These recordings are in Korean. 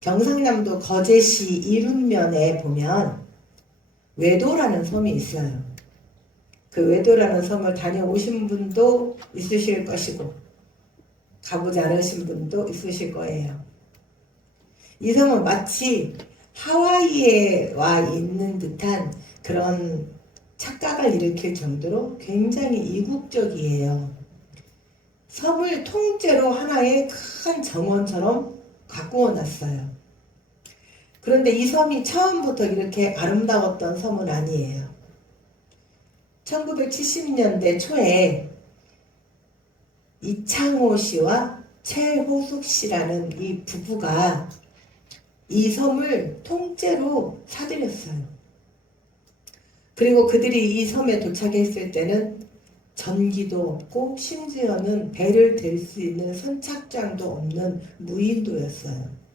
경상남도 거제시 이룸면에 보면 외도라는 섬이 있어요. 그 외도라는 섬을 다녀오신 분도 있으실 것이고 가보지 않으신 분도 있으실 거예요. 이 섬은 마치 하와이에 와 있는 듯한 그런 착각을 일으킬 정도로 굉장히 이국적이에요. 섬을 통째로 하나의 큰 정원처럼 가꾸어 놨어요. 그런데 이 섬이 처음부터 이렇게 아름다웠던 섬은 아니에요. 1970년대 초에 이창호 씨와 최호숙 씨라는 이 부부가 이 섬을 통째로 사들였어요. 그리고 그들이 이 섬에 도착했을 때는 전기도 없고 심지어는 배를 댈 수 있는 선착장도 없는 무인도였어요.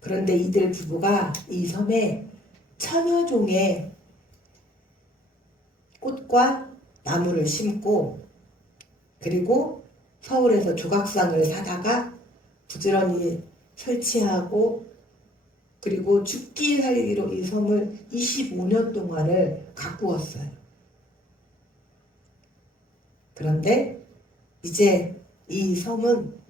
그런데 이들 부부가 이 섬에 천여 종의 꽃과 나무를 심고 그리고 서울에서 조각상을 사다가 부지런히 설치하고 그리고 죽기 살기로 이 섬을 25년 동안을 가꾸었어요. 그런데 이제 이 섬은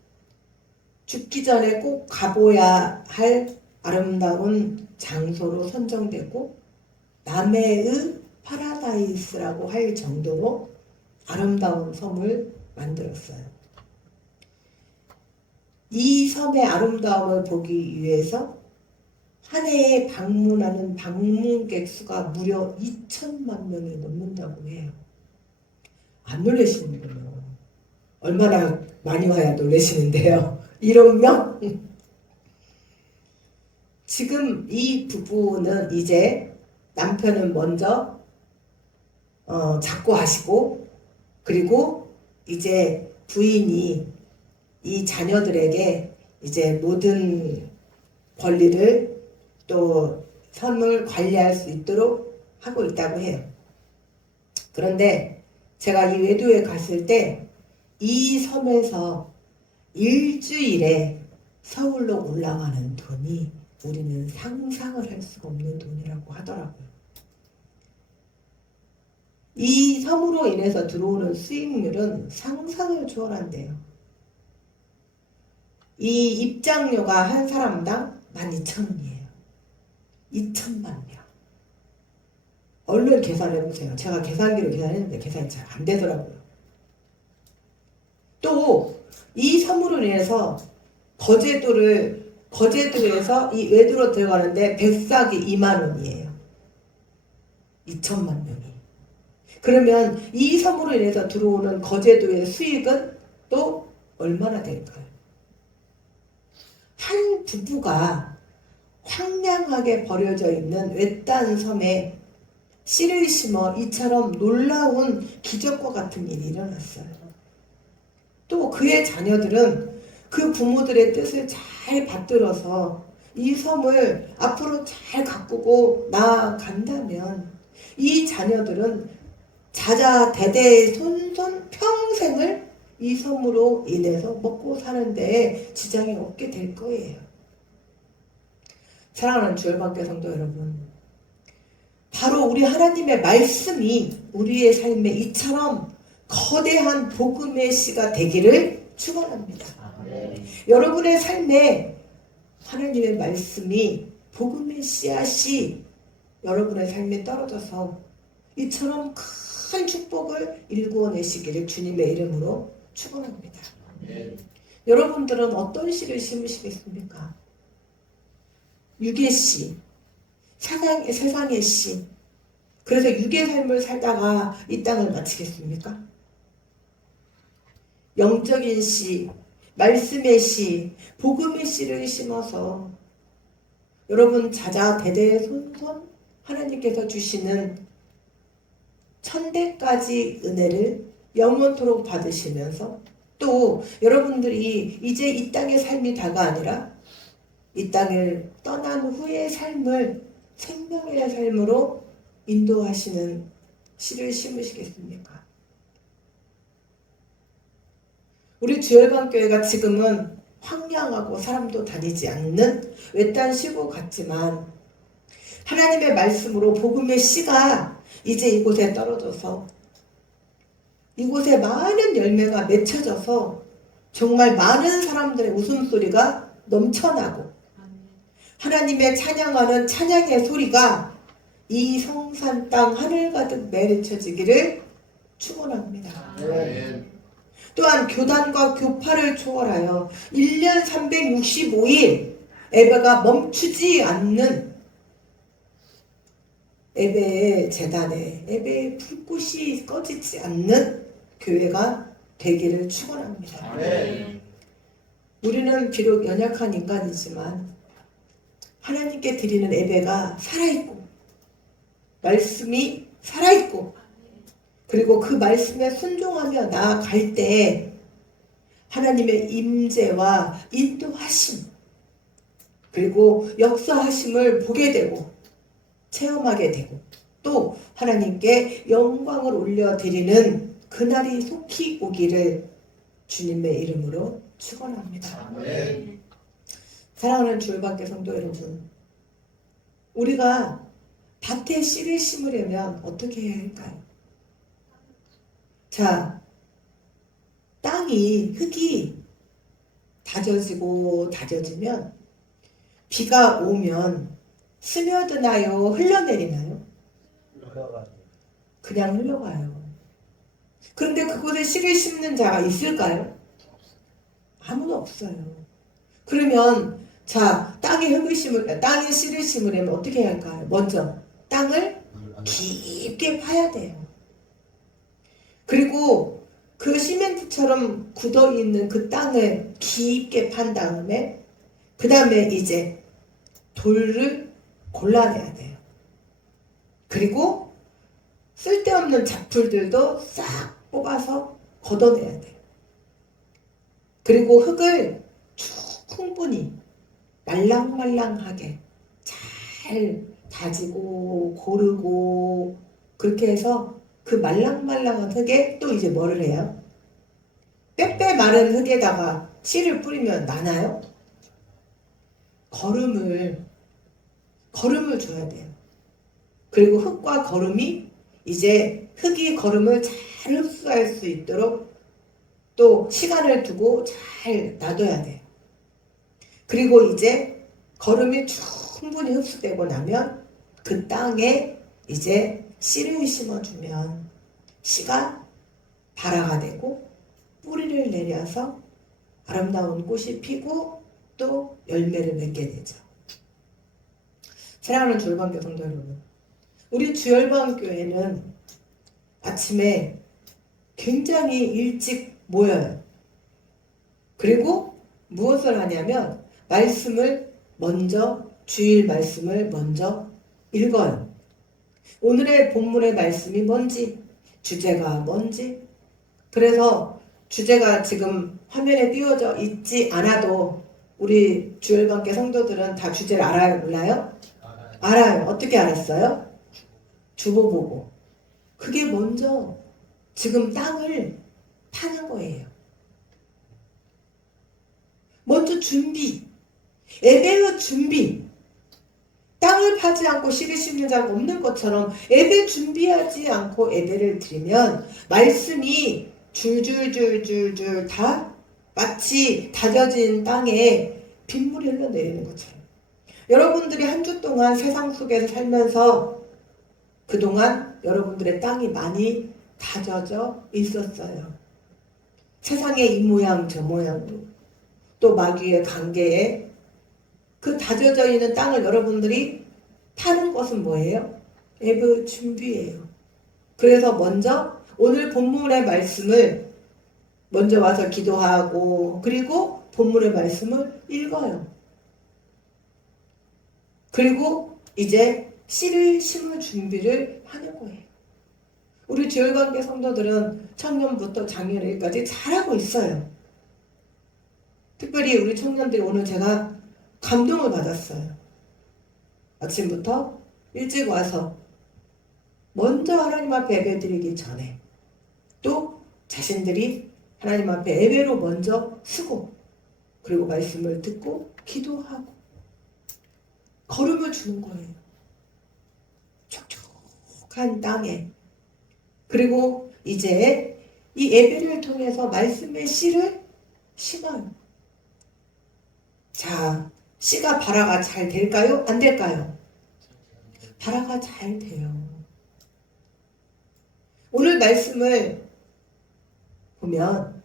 죽기 전에 꼭 가봐야 할 아름다운 장소로 선정되고 남해의 파라다이스라고 할 정도로 아름다운 섬을 만들었어요. 이 섬의 아름다움을 보기 위해서 한 해에 방문하는 방문객 수가 무려 2천만 명이 넘는다고 해요. 안 놀라시는군요. 얼마나 많이 와야 놀라시는데요. 1억 명? 지금 이 부부는 이제 남편은 먼저 작고하시고 그리고 이제 부인이 이 자녀들에게 이제 모든 권리를 또 섬을 관리할 수 있도록 하고 있다고 해요. 그런데 제가 이 외도에 갔을 때 이 섬에서 일주일에 서울로 올라가는 돈이 우리는 상상을 할 수가 없는 돈이라고 하더라고요. 이 섬으로 인해서 들어오는 수익률은 상상을 초월한대요. 이 입장료가 한 사람당 12,000원이에요. 2천만 명. 얼른 계산해보세요. 제가 계산기로 계산했는데 계산이 잘 안 되더라고요. 또 이 섬으로 인해서 거제도에서 이 외도로 들어가는데 백삭이 2만 원이에요. 2천만 명이. 그러면 이 섬으로 인해서 들어오는 거제도의 수익은 또 얼마나 될까요? 한 부부가 황량하게 버려져 있는 외딴 섬에 씨를 심어 이처럼 놀라운 기적과 같은 일이 일어났어요. 또 그의 자녀들은 그 부모들의 뜻을 잘 받들어서 이 섬을 앞으로 잘 가꾸고 나아간다면 이 자녀들은 자자대대 손손 평생을 이 섬으로 인해서 먹고 사는 데에 지장이 없게 될 거예요. 사랑하는 주일반교 성도 여러분, 바로 우리 하나님의 말씀이 우리의 삶에 이처럼 거대한 복음의 씨가 되기를 축원합니다. 여러분의 삶에 하나님의 말씀이 복음의 씨앗이 여러분의 삶에 떨어져서 이처럼 큰 축복을 일구어내시기를 주님의 이름으로 축원합니다. 여러분들은 어떤 씨를 심으시겠습니까? 육의 씨, 세상의 씨. 그래서 육의 삶을 살다가 이 땅을 마치겠습니까? 영적인 씨, 말씀의 씨, 복음의 씨를 심어서 여러분 자자대대 손손 하나님께서 주시는 천대까지 은혜를 영원토록 받으시면서 또 여러분들이 이제 이 땅의 삶이 다가 아니라 이 땅을 떠난 후의 삶을 생명의 삶으로 인도하시는 씨를 심으시겠습니까? 우리 주열반교회가 지금은 황량하고 사람도 다니지 않는 외딴 시골 같지만 하나님의 말씀으로 복음의 씨가 이제 이곳에 떨어져서 이곳에 많은 열매가 맺혀져서 정말 많은 사람들의 웃음소리가 넘쳐나고 하나님의 찬양하는 찬양의 소리가 이 성산 땅 하늘 가득 맺혀지기를 축원합니다. 또한 교단과 교파를 초월하여 1년 365일 예배가 멈추지 않는 예배의 재단에 예배의 불꽃이 꺼지지 않는 교회가 되기를 축원합니다. 우리는 비록 연약한 인간이지만 하나님께 드리는 예배가 살아있고 말씀이 살아있고 그리고 그 말씀에 순종하며 나아갈 때 하나님의 임재와 인도하심 그리고 역사하심을 보게 되고 체험하게 되고 또 하나님께 영광을 올려드리는 그날이 속히 오기를 주님의 이름으로 축원합니다. 사랑하는 주일밖에 성도 여러분, 우리가 밭에 씨를 심으려면 어떻게 해야 할까요? 자, 흙이 다져지면 비가 오면 스며드나요? 흘러내리나요? 그냥 흘러가요. 그런데 그곳에 씨를 심는 자가 있을까요? 아무도 없어요. 그러면 자, 땅에 씨를 심으려면 어떻게 해야 할까요? 먼저 땅을 깊게 파야 돼요. 그리고 그 시멘트처럼 굳어있는 그 땅을 깊게 판 다음에 그 다음에 이제 돌을 골라내야 돼요. 그리고 쓸데없는 잡풀들도 싹 뽑아서 걷어내야 돼요. 그리고 흙을 충분히 말랑말랑하게 잘 다지고 고르고 그렇게 해서 그 말랑말랑한 흙에 또 이제 뭐를 해요? 빼빼 마른 흙에다가 씨를 뿌리면 나나요? 거름을 줘야 돼요. 그리고 흙과 거름이 이제 흙이 거름을 잘 흡수할 수 있도록 또 시간을 두고 잘 놔둬야 돼요. 그리고 이제 거름이 충분히 흡수되고 나면 그 땅에 이제 씨를 심어주면 씨가 발화가 되고 뿌리를 내려서 아름다운 꽃이 피고 또 열매를 맺게 되죠. 사랑하는 주일방교 성도 여러분, 우리 주일방교회는 아침에 굉장히 일찍 모여요. 그리고 무엇을 하냐면 주일 말씀을 먼저 읽어요. 오늘의 본문의 말씀이 뭔지, 주제가 뭔지. 그래서 주제가 지금 화면에 띄워져 있지 않아도 우리 주일방교 성도들은 다 주제를 알아요? 몰라요? 알아요. 어떻게 알았어요? 주보 보고. 그게 먼저 지금 땅을 파는 거예요. 먼저 준비. 예배의 준비. 땅을 파지 않고 씨를 심는 자가 없는 것처럼 예배 준비하지 않고 예배를 드리면 말씀이 줄줄줄줄줄 다 마치 다져진 땅에 빗물이 흘러내리는 것처럼 여러분들이 한 주 동안 세상 속에서 살면서 그동안 여러분들의 땅이 많이 다져져 있었어요. 세상의 이 모양 저 모양으로 또 마귀의 관계에 그 다져져 있는 땅을 여러분들이 파는 것은 뭐예요? 예배 준비예요. 그래서 먼저 오늘 본문의 말씀을 먼저 와서 기도하고 그리고 본문의 말씀을 읽어요. 그리고 이제 씨를 심을 준비를 하는 거예요. 우리 주일관계 성도들은 청년부터 장년일까지 잘하고 있어요. 특별히 우리 청년들이 오늘 제가 감동을 받았어요. 아침부터 일찍 와서 먼저 하나님 앞에 예배드리기 전에 또 자신들이 하나님 앞에 예배로 먼저 쓰고 그리고 말씀을 듣고 기도하고 걸음을 주는 거예요. 촉촉한 땅에. 그리고 이제 이 예배를 통해서 말씀의 씨를 심어요. 자, 씨가 발화가 잘 될까요? 안 될까요? 발화가 잘 돼요. 오늘 말씀을 보면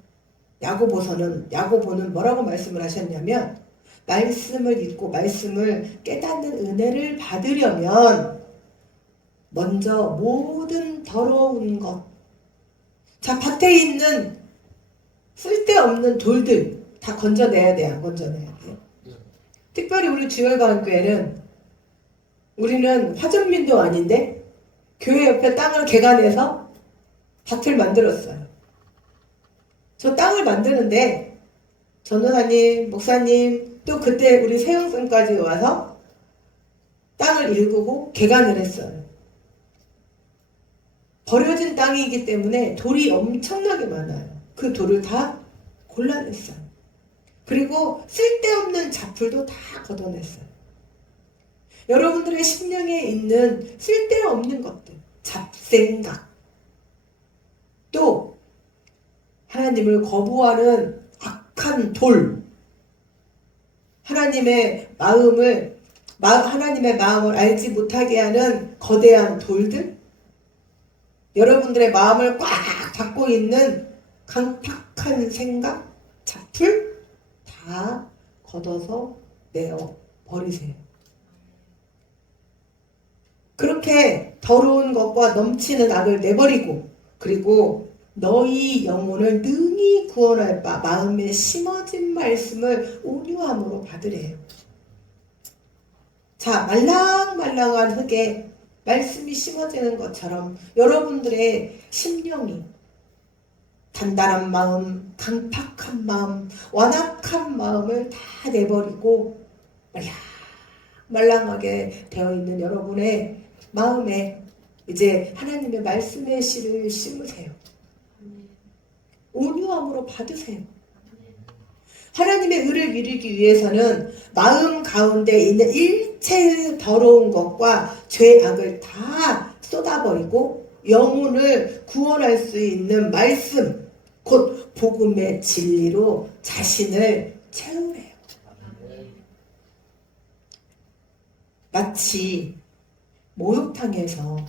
야고보는 뭐라고 말씀을 하셨냐면, 말씀을 읽고 말씀을 깨닫는 은혜를 받으려면 먼저 모든 더러운 것, 자, 밭에 있는 쓸데없는 돌들 다 건져내야 돼요. 안 건져내야 돼요? 특별히 우리 주열과학교회는 우리는 화전민도 아닌데 교회 옆에 땅을 개간해서 밭을 만들었어요. 저 땅을 만드는데 전도사님, 목사님, 또 그때 우리 세영선까지 와서 땅을 일구고 개간을 했어요. 버려진 땅이기 때문에 돌이 엄청나게 많아요. 그 돌을 다 골라냈어요. 그리고 쓸데없는 잡풀도 다 걷어냈어요. 여러분들의 심령에 있는 쓸데없는 것들, 잡생각, 또 하나님을 거부하는 악한 돌, 하나님의 마음을 알지 못하게 하는 거대한 돌들, 여러분들의 마음을 꽉 잡고 있는 강팍한 생각, 잡풀 다 걷어서 내어 버리세요. 그렇게 더러운 것과 넘치는 악을 내버리고, 그리고 너희 영혼을 능히 구원할 바 마음에 심어진 말씀을 온유함으로 받으래요. 자, 말랑말랑한 흙에 말씀이 심어지는 것처럼 여러분들의 심령이 단단한 마음, 강팍한 마음, 완악한 마음을 다 내버리고 말랑하게 되어 있는 여러분의 마음에 이제 하나님의 말씀의 씨를 심으세요. 온유함으로 받으세요. 하나님의 의를 이루기 위해서는 마음 가운데 있는 일체의 더러운 것과 죄악을 다 쏟아버리고 영혼을 구원할 수 있는 말씀, 곧 복음의 진리로 자신을 채우래요. 마치 목욕탕에서,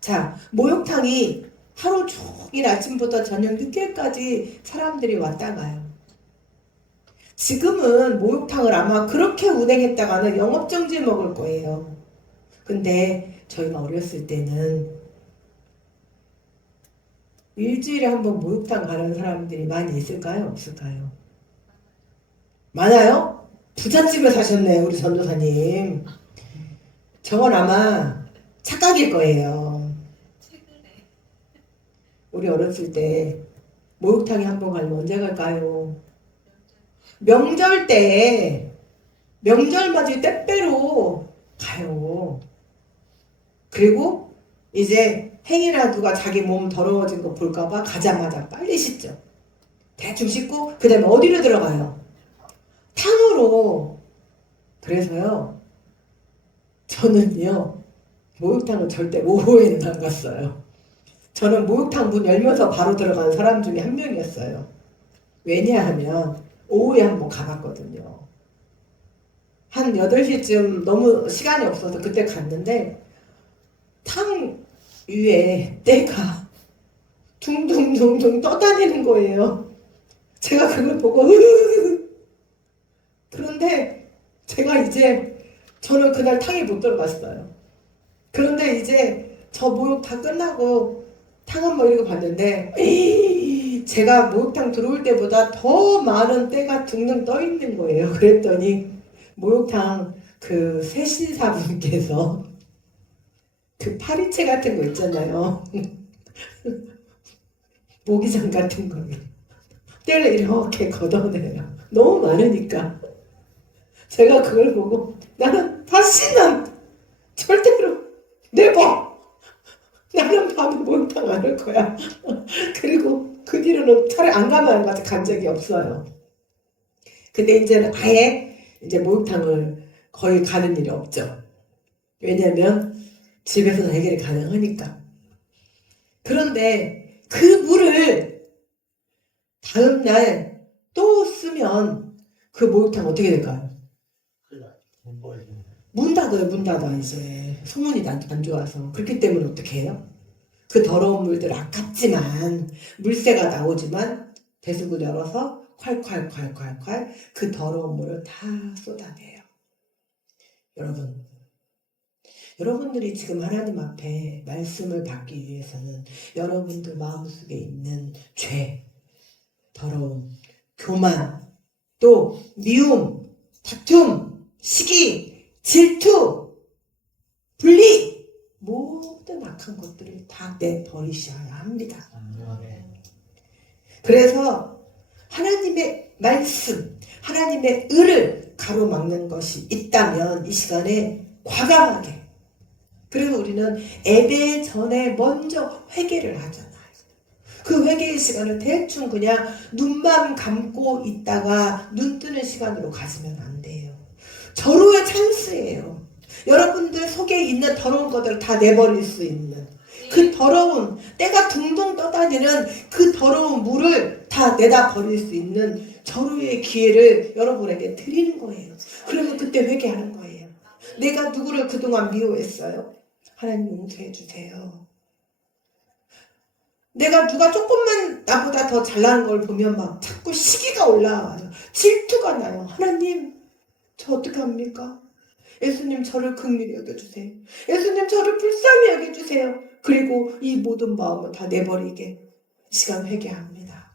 자, 목욕탕이 하루 종일 아침부터 저녁 늦게까지 사람들이 왔다 가요. 지금은 목욕탕을 아마 그렇게 운행했다가는 영업정지 먹을 거예요. 근데 저희가 어렸을 때는 일주일에 한 번 목욕탕 가는 사람들이 많이 있을까요? 없을까요? 많아요? 부잣집에 사셨네요, 우리 전도사님. 저건 아마 착각일 거예요. 우리 어렸을 때 목욕탕에 한 번 가면 언제 갈까요? 명절 때, 명절맞이 때때로 가요. 그리고 이제 행이나 누가 자기 몸 더러워진 거 볼까봐 가자마자 빨리 씻죠. 대충 씻고 그 다음에 어디로 들어가요? 탕으로. 그래서요, 저는요 목욕탕은 절대 오후에는 안 갔어요. 저는 목욕탕 문 열면서 바로 들어간 사람 중에 한 명이었어요. 왜냐하면 오후에 한번 가봤거든요. 한 8시쯤 너무 시간이 없어서 그때 갔는데 탕 위에 때가 둥둥둥둥 떠다니는 거예요. 제가 그걸 보고 그런데 제가 이제 저는 그날 탕에 못 들어갔어요. 그런데 이제 저 목욕 다 끝나고 탕 한번 이러고 봤는데 제가 목욕탕 들어올 때보다 더 많은 때가 둥둥 떠 있는 거예요. 그랬더니 목욕탕 그 세신사분께서 그 파리채 같은 거 있잖아요. 모기장 같은 거 때를 이렇게 걷어내요. 너무 많으니까. 제가 그걸 보고 나는 다시는 절대로 내버 나는 밤에 목욕탕 안 할 거야. 그리고 그 뒤로는 차라리 안 가면 안 가지 간 적이 없어요. 근데 이제는 아예 이제 목욕탕을 거의 가는 일이 없죠. 왜냐면 집에서 해결이 가능하니까. 그런데 그 물을 다음날 또 쓰면 그 목욕탕 어떻게 될까요? 문 닫아요. 문 닫아. 이제 소문이 안 좋아서. 그렇기 때문에 어떻게 해요? 그 더러운 물들 아깝지만 물새가 나오지만 배수구 열어서 콸콸콸콸콸 그 더러운 물을 다 쏟아내요. 여러분들이 지금 하나님 앞에 말씀을 받기 위해서는 여러분들 마음속에 있는 죄, 더러움, 교만, 또 미움, 다툼, 시기, 질투, 분리 모든 악한 것들을 다 내버리셔야 합니다. 그래서 하나님의 말씀, 하나님의 의를 가로막는 것이 있다면 이 시간에 과감하게, 그래서 우리는 예배 전에 먼저 회개를 하잖아요. 그 회개의 시간을 대충 그냥 눈만 감고 있다가 눈 뜨는 시간으로 가지면 안 돼요. 절호의 찬스예요. 여러분들 속에 있는 더러운 것들을 다 내버릴 수 있는 그 더러운, 때가 둥둥 떠다니는 그 더러운 물을 다 내다 버릴 수 있는 절호의 기회를 여러분에게 드리는 거예요. 그러면 그때 회개하는 거예요. 내가 누구를 그동안 미워했어요? 하나님 용서해 주세요. 내가 누가 조금만 나보다 더 잘나는 걸 보면 막 자꾸 시기가 올라와요. 질투가 나요. 하나님, 저 어떡합니까? 예수님 저를 긍휼히 여겨주세요. 예수님 저를 불쌍히 여겨주세요. 그리고 이 모든 마음을 다 내버리게 시간 회개합니다.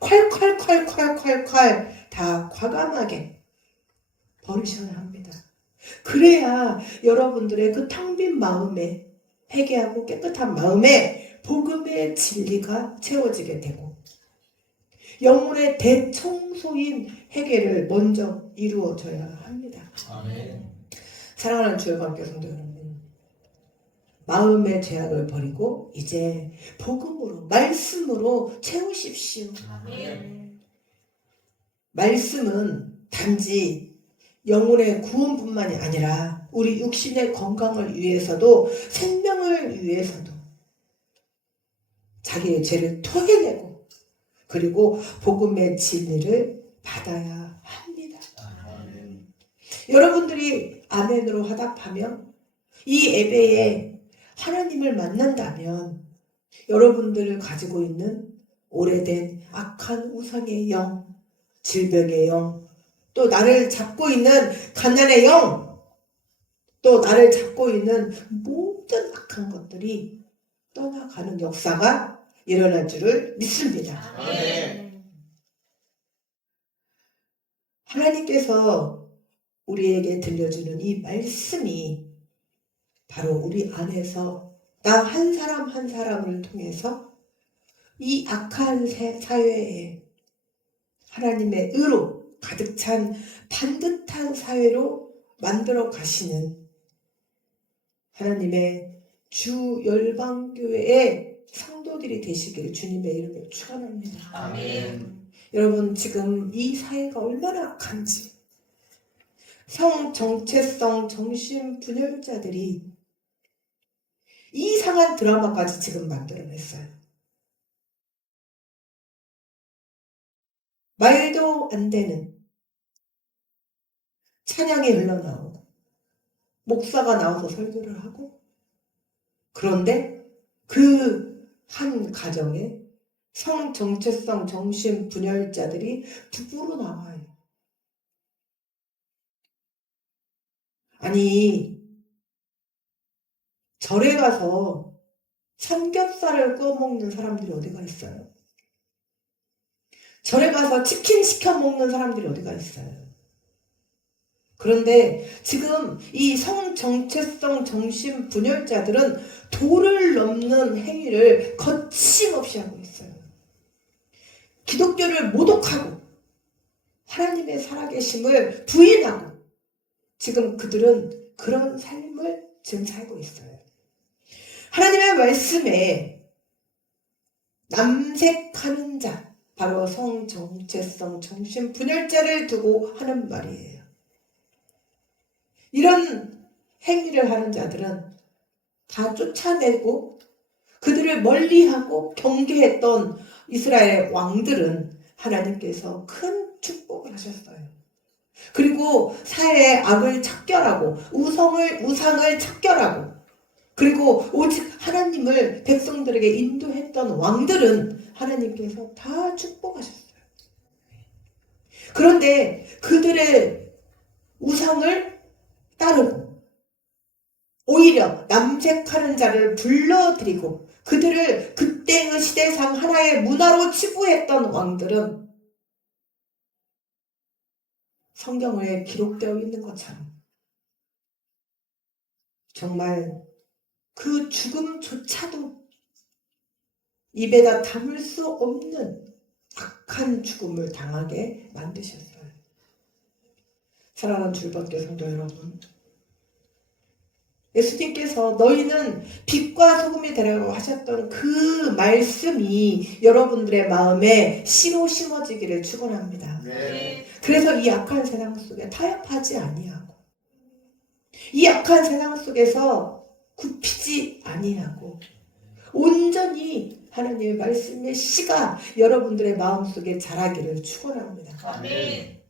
콸콸콸콸콸콸 다 과감하게 버리셔야 합니다. 그래야 여러분들의 그 텅 빈 마음에 회개하고 깨끗한 마음에 복음의 진리가 채워지게 되고 영혼의 대청소인 회개를 먼저 이루어져야 합니다. 아멘. 사랑하는 주의 관계 성도 여러분, 마음의 죄악을 버리고 이제 복음으로, 말씀으로 채우십시오. 아멘. 말씀은 단지 영혼의 구원뿐만이 아니라 우리 육신의 건강을 위해서도 생명을 위해서도 자기의 죄를 토해내고 그리고 복음의 진리를 받아야 합니다. 아멘. 여러분들이 아멘으로 화답하면 이 예배에 하나님을 만난다면 여러분들을 가지고 있는 오래된 악한 우상의 영, 질병의 영, 또 나를 잡고 있는 가난의 영, 또 나를 잡고 있는 모든 악한 것들이 떠나가는 역사가 일어날 줄을 믿습니다. 아멘. 하나님께서 우리에게 들려주는 이 말씀이 바로 우리 안에서 나 한 사람 한 사람을 통해서 이 악한 사회에 하나님의 의로 가득 찬 반듯한 사회로 만들어 가시는 하나님의 주 열방교회의 성도들이 되시길 주님의 이름으로 축원합니다. 아멘. 여러분 지금 이 사회가 얼마나 악한지, 성정체성 정신분열자들이 이상한 드라마까지 지금 만들어냈어요. 말도 안 되는 찬양이 흘러나오고 목사가 나와서 설교를 하고, 그런데 그 한 가정에 성정체성 정신분열자들이 부부로 나와요. 아니, 절에 가서 삼겹살을 구워 먹는 사람들이 어디가 있어요? 절에 가서 치킨 시켜 먹는 사람들이 어디가 있어요? 그런데 지금 이 성정체성 정신분열자들은 도를 넘는 행위를 거침없이 하고 있어요. 기독교를 모독하고 하나님의 살아계심을 부인하고 지금 그들은 그런 삶을 지금 살고 있어요. 하나님의 말씀에 남색하는 자, 바로 성정체성 정신분열자를 두고 하는 말이에요. 이런 행위를 하는 자들은 다 쫓아내고 그들을 멀리하고 경계했던 이스라엘 왕들은 하나님께서 큰 축복을 하셨어요. 그리고 사회의 악을 척결하고 우상을 척결하고 그리고 오직 하나님을 백성들에게 인도했던 왕들은 하나님께서 다 축복하셨어요. 그런데 그들의 우상을 따르고 오히려 남색하는 자를 불러들이고 그들을 그때의 시대상 하나의 문화로 치부했던 왕들은 성경에 기록되어 있는 것처럼 정말 그 죽음조차도 입에다 담을 수 없는 악한 죽음을 당하게 만드셨어요. 사랑하는 주일반교 성도 여러분, 예수님께서 너희는 빛과 소금이 되라고 하셨던 그 말씀이 여러분들의 마음에 씨로 심어지기를 축원합니다. 네. 그래서 이 악한 세상 속에 타협하지 아니하고 이 악한 세상 속에서 굽히지 아니하고 온전히 하나님의 말씀의 씨가 여러분들의 마음속에 자라기를 축원합니다. 아멘.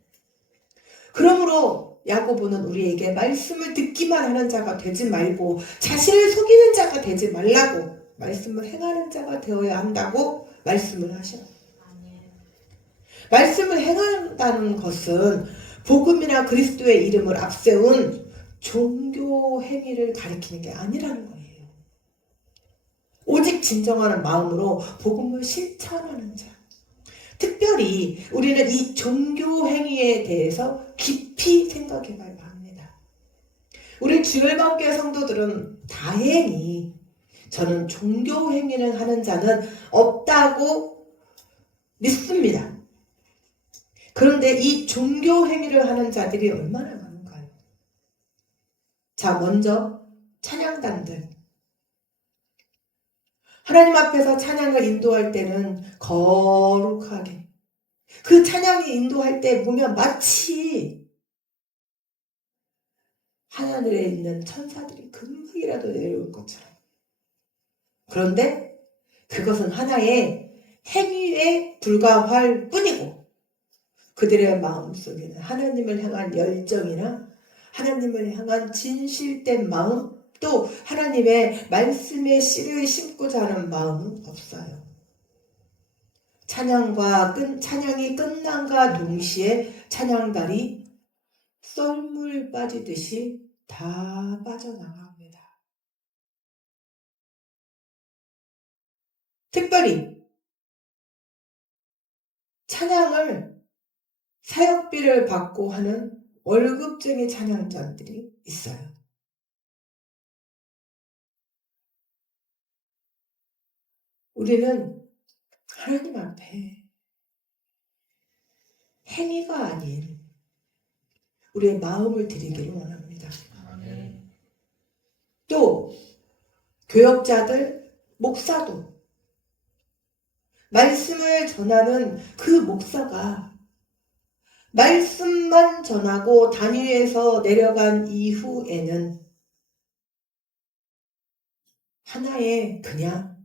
그러므로 야고보는 우리에게 말씀을 듣기만 하는 자가 되지 말고 자신을 속이는 자가 되지 말라고 말씀을 행하는 자가 되어야 한다고 말씀을 하셔요. 말씀을 행한다는 것은 복음이나 그리스도의 이름을 앞세운 종교 행위를 가리키는 게 아니라는 거예요. 오직 진정한 마음으로 복음을 실천하는 자. 특별히 우리는 이 종교 행위에 대해서 깊이 생각해 봐야 합니다. 우리 주일반교 성도들은 다행히 저는 종교 행위를 하는 자는 없다고 믿습니다. 그런데 이 종교 행위를 하는 자들이 얼마나 많은가요? 자, 먼저 찬양단들. 하나님 앞에서 찬양을 인도할 때는 거룩하게 그 찬양이 인도할 때 보면 마치 하늘에 있는 천사들이 금방이라도 내려올 것처럼. 그런데 그것은 하나의 행위에 불과할 뿐이고 그들의 마음속에는 하나님을 향한 열정이나 하나님을 향한 진실된 마음 또 하나님의 말씀의 씨를 심고자 하는 마음은 없어요. 찬양이 끝난과 동시에 찬양달이 썰물 빠지듯이 다 빠져나갑니다. 특별히 찬양을 사역비를 받고 하는 월급쟁이 찬양자들이 있어요. 우리는 하나님 앞에 행위가 아닌 우리의 마음을 드리기를 원합니다. 또 교역자들, 목사도 말씀을 전하는 그 목사가 말씀만 전하고 단위에서 내려간 이후에는 하나의 그냥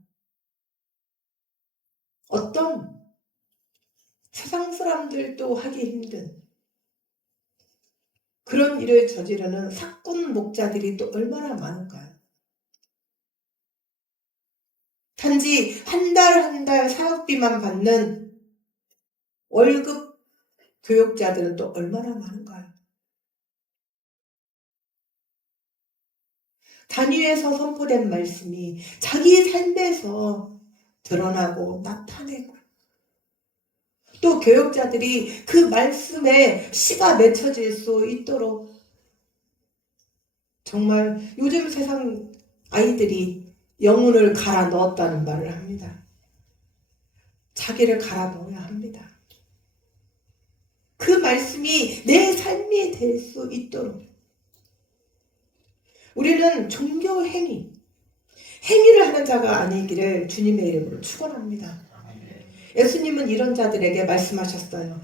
어떤 세상 사람들도 하기 힘든 그런 일을 저지르는 사꾼 목자들이 또 얼마나 많을까요? 단지 한 달 사역비만 받는 월급 교역자들은 또 얼마나 많은가요? 단위에서 선포된 말씀이 자기 삶에서 드러나고 나타내고 또 교역자들이 그 말씀에 씨가 맺혀질 수 있도록 정말 요즘 세상 아이들이 영혼을 갈아 넣었다는 말을 합니다. 자기를 갈아 넣어야 합니다. 그 말씀이 내 삶이 될 수 있도록 우리는 종교 행위를 하는 자가 아니기를 주님의 이름으로 축원합니다. 예수님은 이런 자들에게 말씀하셨어요.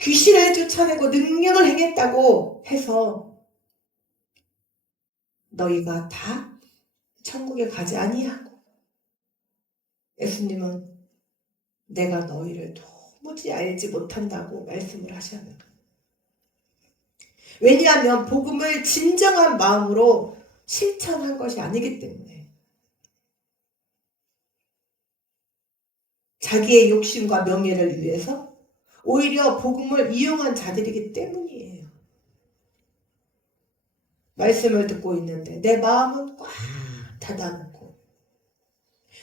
귀신을 쫓아내고 능력을 행했다고 해서 너희가 다 천국에 가지 아니하고, 예수님은 내가 너희를 도무지 알지 못한다고 말씀을 하셨어요. 왜냐하면 복음을 진정한 마음으로 실천한 것이 아니기 때문에, 자기의 욕심과 명예를 위해서 오히려 복음을 이용한 자들이기 때문이에요. 말씀을 듣고 있는데 내 마음은 꽉 닫아놓고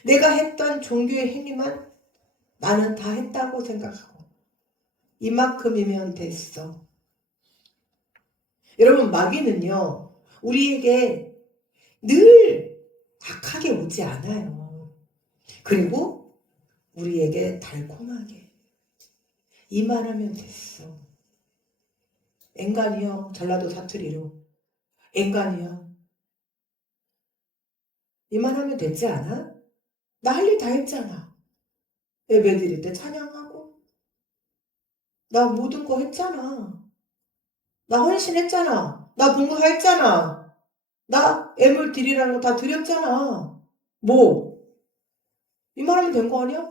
내가 했던 종교의 행위만 나는 다 했다고 생각하고 이만큼이면 됐어. 여러분, 마귀는요 우리에게 늘 악하게 오지 않아요. 그리고 우리에게 달콤하게 이만하면 됐어. 앵간이요, 전라도 사투리로 앵간이요, 이만하면 됐지 않아? 나 할 일 다 했잖아. 예배 드릴 때 찬양하고 나 모든 거 했잖아. 나 헌신했잖아. 나 봉사했잖아. 나 애물 드리라는 거 다 드렸잖아. 뭐? 이만하면 된 거 아니야?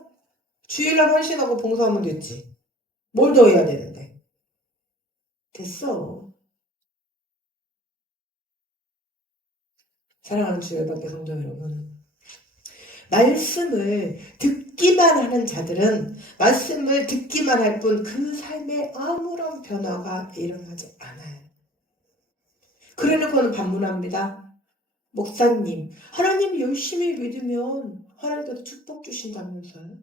주일날 헌신하고 봉사하면 됐지. 뭘 더 해야 되는데? 됐어. 사랑하는 주의 밖에 성도 여러분, 말씀을 듣기만 하는 자들은 말씀을 듣기만 할 뿐 그 삶에 아무런 변화가 일어나지 않아요. 그래놓고는 반문합니다. 목사님, 하나님 열심히 믿으면 하나님께서 축복 주신다면서요?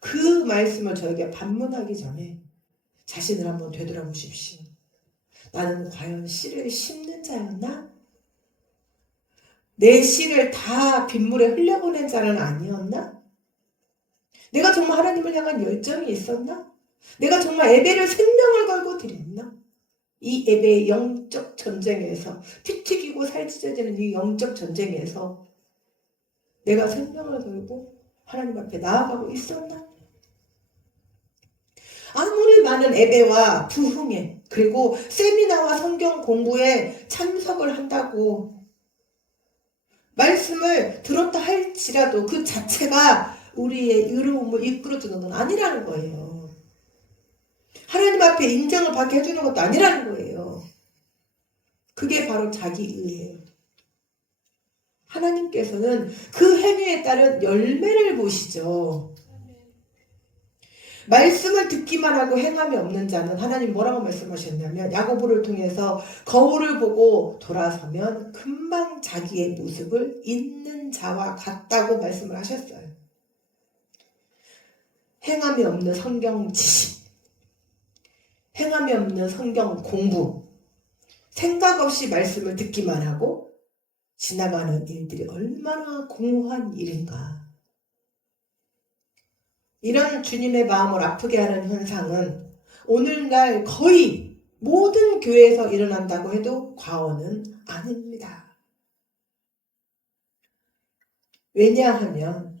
그 말씀을 저에게 반문하기 전에 자신을 한번 되돌아보십시오. 나는 과연 씨를 심는 자였나? 내 씨를 다 빗물에 흘려보낸 자는 아니었나? 내가 정말 하나님을 향한 열정이 있었나? 내가 정말 예배를 생명을 걸고 드렸나? 이 예배의 영적 전쟁에서, 피 튀기고 살 찢어지는 이 영적 전쟁에서 내가 생명을 걸고 하나님 앞에 나아가고 있었나? 아무리 많은 예배와 부흥회, 그리고 세미나와 성경 공부에 참석을 한다고 말씀을 들었다 할지라도 그 자체가 우리의 의로움을 이끌어주는 건 아니라는 거예요. 하나님 앞에 인정을 받게 해주는 것도 아니라는 거예요. 그게 바로 자기의예요. 하나님께서는 그 행위에 따른 열매를 보시죠. 말씀을 듣기만 하고 행함이 없는 자는 하나님 뭐라고 말씀하셨냐면, 야고보를 통해서 거울을 보고 돌아서면 금방 자기의 모습을 잊는 자와 같다고 말씀을 하셨어요. 행함이 없는 성경 지식, 행함이 없는 성경 공부, 생각 없이 말씀을 듣기만 하고 지나가는 일들이 얼마나 공허한 일인가. 이런 주님의 마음을 아프게 하는 현상은 오늘날 거의 모든 교회에서 일어난다고 해도 과언은 아닙니다. 왜냐하면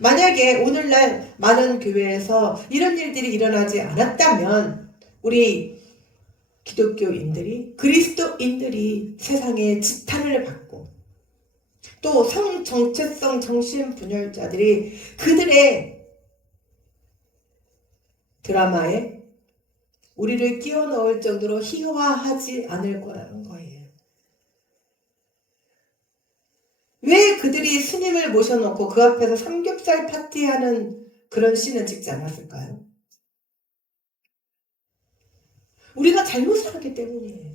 만약에 오늘날 많은 교회에서 이런 일들이 일어나지 않았다면 우리 기독교인들이, 그리스도인들이 세상에 지탄을 받고 또 성정체성 정신분열자들이 그들의 드라마에 우리를 끼워 넣을 정도로 희화하지 않을 거라는 거예요. 왜 그들이 스님을 모셔놓고 그 앞에서 삼겹살 파티하는 그런 씬을 찍지 않았을까요? 우리가 잘못 살았기 때문이에요.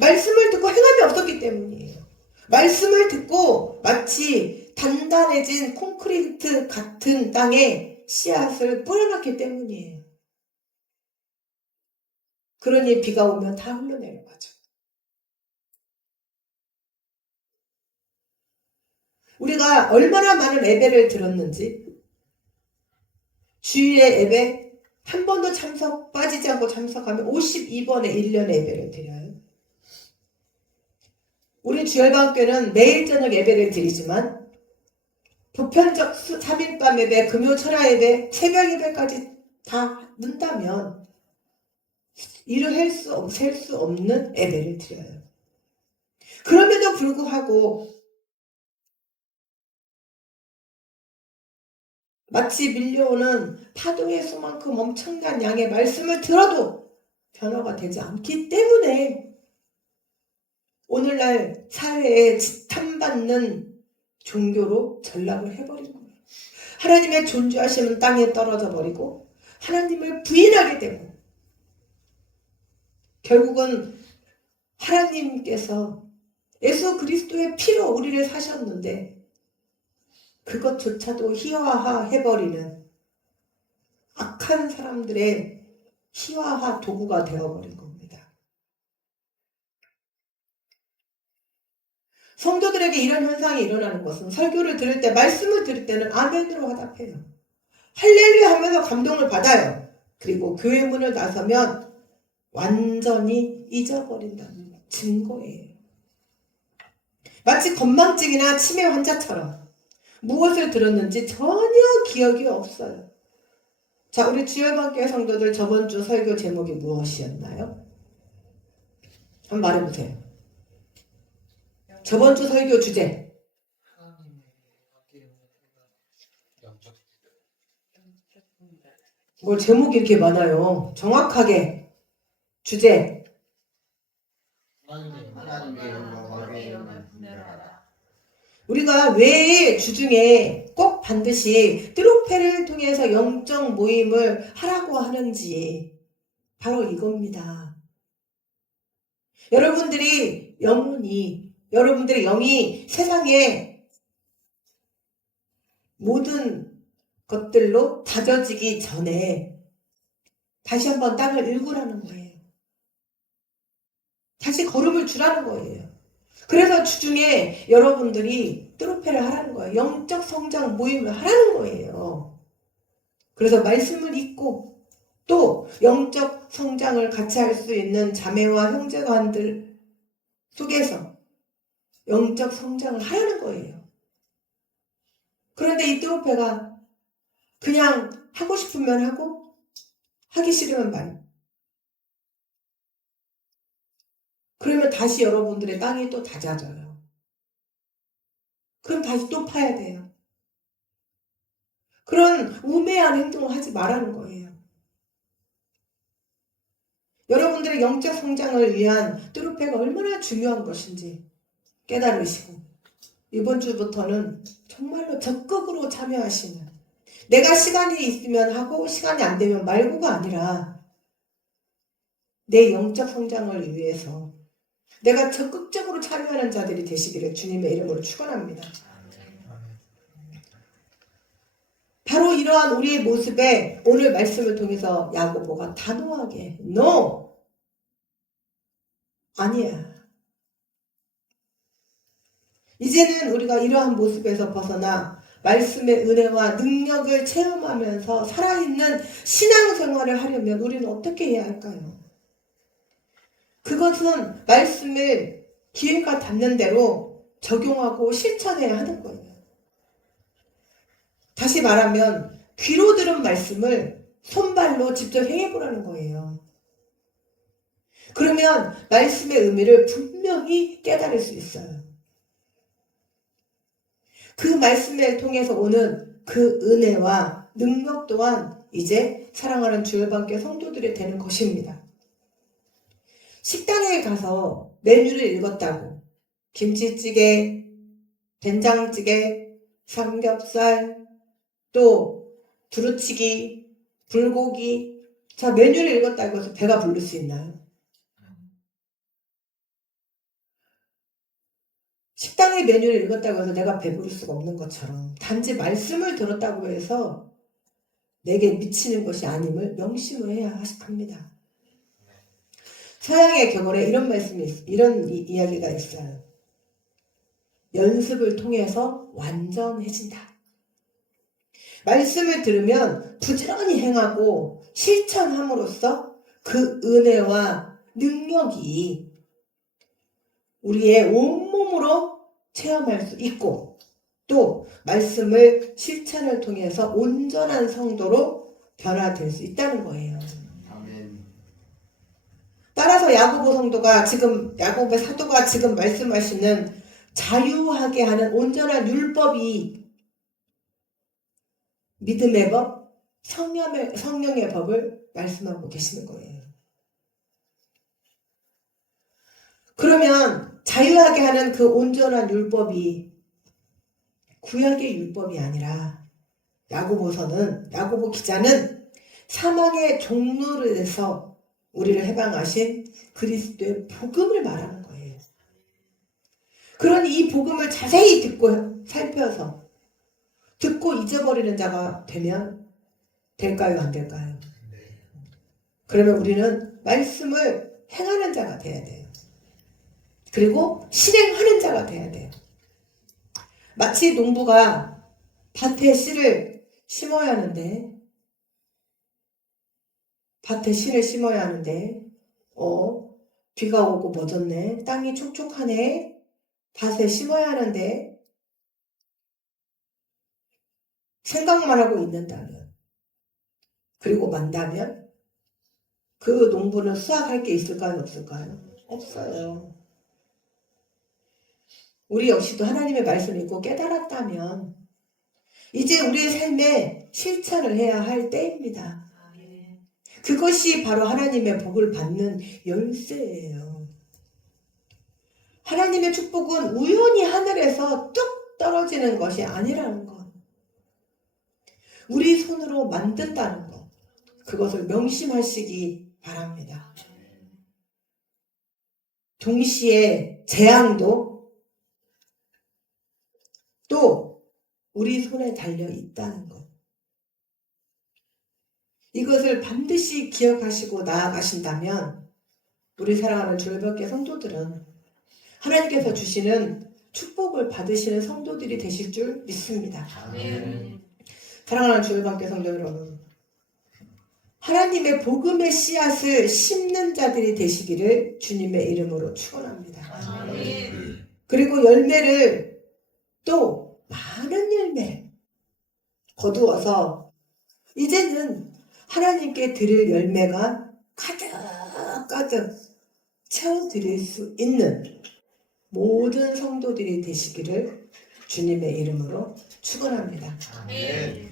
말씀을 듣고 행함이 없었기 때문이에요. 말씀을 듣고 마치 단단해진 콘크리트 같은 땅에 씨앗을 뿌려놨기 때문이에요. 그러니 비가 오면 다 흘러내려가죠. 우리가 얼마나 많은 예배를 들었는지, 주일에 예배 한 번도 빠지지 않고 참석하면 52번의 1년의 예배를 드려요. 우리 주열방교는 매일 저녁 예배를 드리지만 보편적 3일밤 예배, 금요 철야 예배, 새벽 예배까지 다 넣는다면 이를 셀 수 없는 예배를 드려요. 그럼에도 불구하고 마치 밀려오는 파도의 수만큼 엄청난 양의 말씀을 들어도 변화가 되지 않기 때문에 오늘날 사회에 지탄받는 종교로 전락을 해버린 거예요. 하나님의 존재하심은 땅에 떨어져 버리고 하나님을 부인하게 되고 결국은 하나님께서 예수 그리스도의 피로 우리를 사셨는데 그것조차도 희화화해버리는 악한 사람들의 희화화 도구가 되어버린 겁니다. 성도들에게 이런 현상이 일어나는 것은 설교를 들을 때, 말씀을 들을 때는 아멘으로 화답해요. 할렐루야 하면서 감동을 받아요. 그리고 교회 문을 나서면 완전히 잊어버린다는 증거예요. 마치 건망증이나 치매 환자처럼 무엇을 들었는지 전혀 기억이 없어요. 자, 우리 주일반교회 성도들 저번 주 설교 제목이 무엇이었나요? 한번 말해보세요. 저번 주 설교 주제. 뭘 제목이 이렇게 많아요. 정확하게 주제. 우리가 왜 주중에 꼭 반드시 띠로페를 통해서 영적 모임을 하라고 하는지 바로 이겁니다. 여러분들의 영이 세상의 모든 것들로 다져지기 전에 다시 한번 땅을 일구라는 거예요. 다시 걸음을 주라는 거예요. 그래서 주중에 여러분들이 띠로페를 하라는 거예요. 영적 성장 모임을 하라는 거예요. 그래서 말씀을 읽고 또 영적 성장을 같이 할 수 있는 자매와 형제간들 속에서 영적 성장을 하라는 거예요. 그런데 이 띠로페가 그냥 하고 싶으면 하고 하기 싫으면 말. 그러면 다시 여러분들의 땅이 또 다져져요. 그럼 다시 또 파야 돼요. 그런 우매한 행동을 하지 말라는 거예요. 여러분들의 영적 성장을 위한 띠로페가 얼마나 중요한 것인지 깨달으시고 이번 주부터는 정말로 적극으로 참여하시는, 내가 시간이 있으면 하고 시간이 안 되면 말고가 아니라 내 영적 성장을 위해서 내가 적극적으로 참여하는 자들이 되시기를 주님의 이름으로 축원합니다. 바로 이러한 우리의 모습에 오늘 말씀을 통해서 야고보가 단호하게 No! 아니야. 이제는 우리가 이러한 모습에서 벗어나 말씀의 은혜와 능력을 체험하면서 살아있는 신앙생활을 하려면 우리는 어떻게 해야 할까요? 그것은 말씀을 기회가 닿는 대로 적용하고 실천해야 하는 거예요. 다시 말하면 귀로 들은 말씀을 손발로 직접 행해보라는 거예요. 그러면 말씀의 의미를 분명히 깨달을 수 있어요. 그 말씀을 통해서 오는 그 은혜와 능력 또한 이제 사랑하는 주일반교회 성도들이 되는 것입니다. 식당에 가서 메뉴를 읽었다고 김치찌개, 된장찌개, 삼겹살, 또 두루치기, 불고기, 자 메뉴를 읽었다고 해서 배가 부를 수 있나요? 식당의 메뉴를 읽었다고 해서 내가 배부를 수가 없는 것처럼 단지 말씀을 들었다고 해서 내게 미치는 것이 아님을 명심을 해야 합니다. 서양의 격언에 이런 말씀이 이런 이야기가 있어요. 연습을 통해서 완전해진다. 말씀을 들으면 부지런히 행하고 실천함으로써 그 은혜와 능력이 우리의 온몸으로 체험할 수 있고 또 말씀을 실천을 통해서 온전한 성도로 변화될 수 있다는 거예요. 아멘. 따라서 야고보 성도가 지금 야고보의 사도가 지금 말씀하시는 자유하게 하는 온전한 율법이 믿음의 법, 성령의 법을 말씀하고 계시는 거예요. 그러면 자유하게 하는 그 온전한 율법이 구약의 율법이 아니라 야고보 기자는 사망의 종로에서 우리를 해방하신 그리스도의 복음을 말하는 거예요. 그러니 이 복음을 자세히 듣고 살펴서 듣고 잊어버리는 자가 되면 될까요? 안 될까요? 그러면 우리는 말씀을 행하는 자가 돼야 돼요. 그리고 실행하는 자가 돼야 돼요. 마치 농부가 밭에 씨를 심어야 하는데 비가 오고 멎었네. 땅이 촉촉하네. 밭에 심어야 하는데 생각만 하고 있는다면 그리고 만다면 그 농부는 수확할 게 있을까요? 없을까요? 없어요. 우리 역시도 하나님의 말씀을 읽고 깨달았다면 이제 우리의 삶에 실천을 해야 할 때입니다. 그것이 바로 하나님의 복을 받는 열쇠예요. 하나님의 축복은 우연히 하늘에서 뚝 떨어지는 것이 아니라는 것. 우리 손으로 만든다는 것. 그것을 명심하시기 바랍니다. 동시에 재앙도 또 우리 손에 달려 있다는 것. 이것을 반드시 기억하시고 나아가신다면 우리 사랑하는 주일밖에 성도들은 하나님께서 주시는 축복을 받으시는 성도들이 되실 줄 믿습니다. 아멘. 사랑하는 주일밖에 성도 여러분, 하나님의 복음의 씨앗을 심는 자들이 되시기를 주님의 이름으로 축원합니다. 아멘. 그리고 열매를 또 많은 열매를 거두어서 이제는 하나님께 드릴 열매가 가득 채워드릴 수 있는 모든 성도들이 되시기를 주님의 이름으로 축원합니다. 아멘.